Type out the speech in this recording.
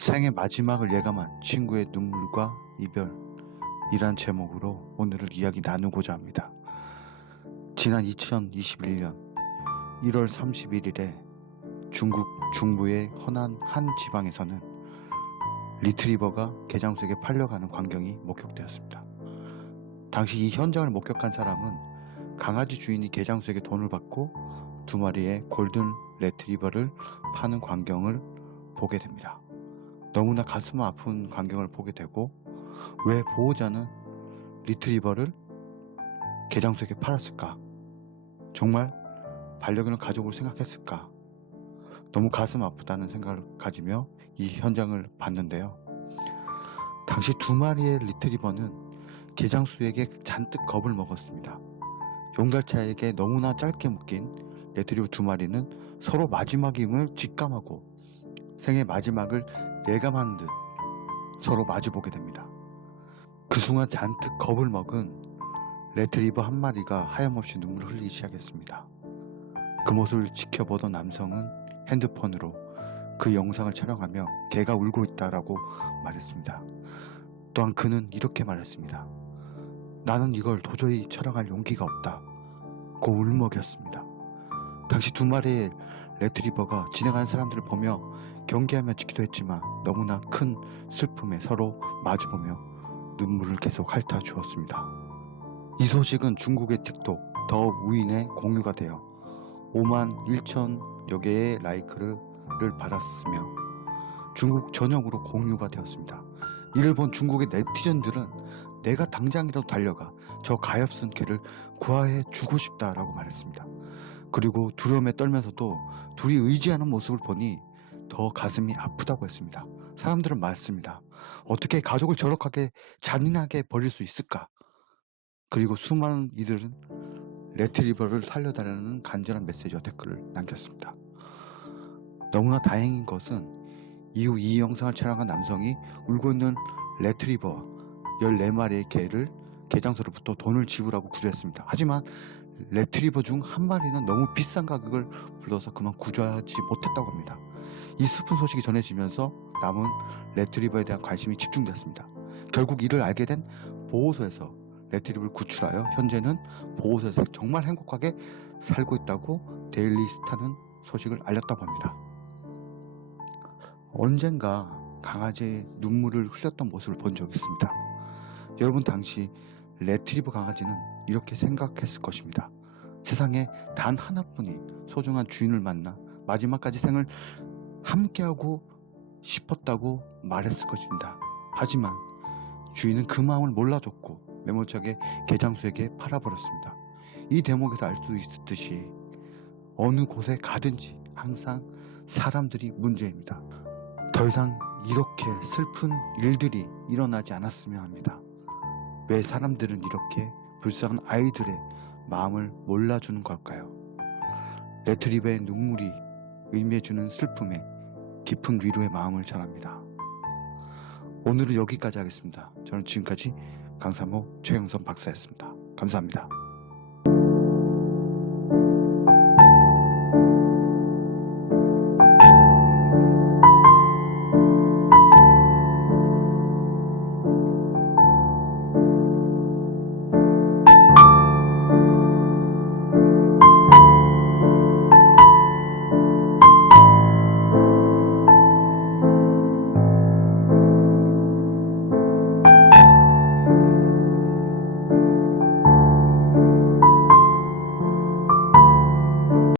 생의 마지막을 예감한 친구의 눈물과 이별 이란 제목으로 오늘을 이야기 나누고자 합니다. 지난 2021년 1월 31일에 중국 중부의 허난 한 지방에서는 리트리버가 개장수에게 팔려가는 광경이 목격되었습니다. 당시 이 현장을 목격한 사람은 강아지 주인이 개장수에게 돈을 받고 두 마리의 골든 레트리버를 파는 광경을 보게 됩니다. 너무나 가슴 아픈 광경을 보게 되고 왜 보호자는 리트리버를 개장수에게 팔았을까? 정말 반려견을 가족을 생각했을까? 너무 가슴 아프다는 생각을 가지며 이 현장을 봤는데요. 당시 두 마리의 리트리버는 개장수에게 잔뜩 겁을 먹었습니다. 용달차에게 너무나 짧게 묶인 레트리버 두 마리는 서로 마지막임을 직감하고 생의 마지막을 예감하는 듯 서로 마주보게 됩니다. 그 순간 잔뜩 겁을 먹은 레트리버 한 마리가 하염없이 눈물을 흘리기 시작했습니다. 그 모습을 지켜보던 남성은 핸드폰으로 그 영상을 촬영하며 개가 울고 있다라고 말했습니다. 또한 그는 이렇게 말했습니다. 나는 이걸 도저히 촬영할 용기가 없다. 고 울먹였습니다. 당시 두 마리의 레트리버가 지나가는 사람들을 보며 경계하며 지기도 했지만 너무나 큰 슬픔에 서로 마주보며 눈물을 계속 핥아 주었습니다. 이 소식은 중국의 틱톡 더 우인에 공유가 되어 5만 1천여 개의 라이크를 받았으며 중국 전역으로 공유가 되었습니다. 이를 본 중국의 네티즌들은 내가 당장이라도 달려가 저 가엾은 개를 구하해 주고 싶다라고 말했습니다. 그리고 두려움에 떨면서도 둘이 의지하는 모습을 보니 더 가슴이 아프다고 했습니다. 사람들은 말했습니다. 어떻게 가족을 저렇게 잔인하게 버릴 수 있을까? 그리고 수많은 이들은 레트리버를 살려달라는 간절한 메시지와 댓글을 남겼습니다. 너무나 다행인 것은 이후 이 영상을 촬영한 남성이 울고 있는 레트리버와 14마리의 개를 개장소로부터 돈을 지불하고 구조했습니다. 하지만 레트리버 중 한 마리는 너무 비싼 가격을 불러서 그만 구조하지 못했다고 합니다. 이 슬픈 소식이 전해지면서 남은 레트리버에 대한 관심이 집중되었습니다. 결국 이를 알게 된 보호소에서 레트리버를 구출하여 현재는 보호소에서 정말 행복하게 살고 있다고 데일리 스타는 소식을 알렸다고 합니다. 언젠가 강아지의 눈물을 흘렸던 모습을 본 적이 있습니다. 여러분 당시 레트리버 강아지는 이렇게 생각했을 것입니다. 세상에 단 하나뿐인 소중한 주인을 만나 마지막까지 생을 함께하고 싶었다고 말했을 것입니다. 하지만 주인은 그 마음을 몰라줬고 매몰차게 개장수에게 팔아버렸습니다. 이 대목에서 알 수 있듯이 어느 곳에 가든지 항상 사람들이 문제입니다. 더 이상 이렇게 슬픈 일들이 일어나지 않았으면 합니다. 왜 사람들은 이렇게 불쌍한 아이들의 마음을 몰라주는 걸까요? 레트리버의 눈물이 의미해주는 슬픔에 깊은 위로의 마음을 전합니다. 오늘은 여기까지 하겠습니다. 저는 지금까지 강삼호 최영선 박사였습니다. 감사합니다.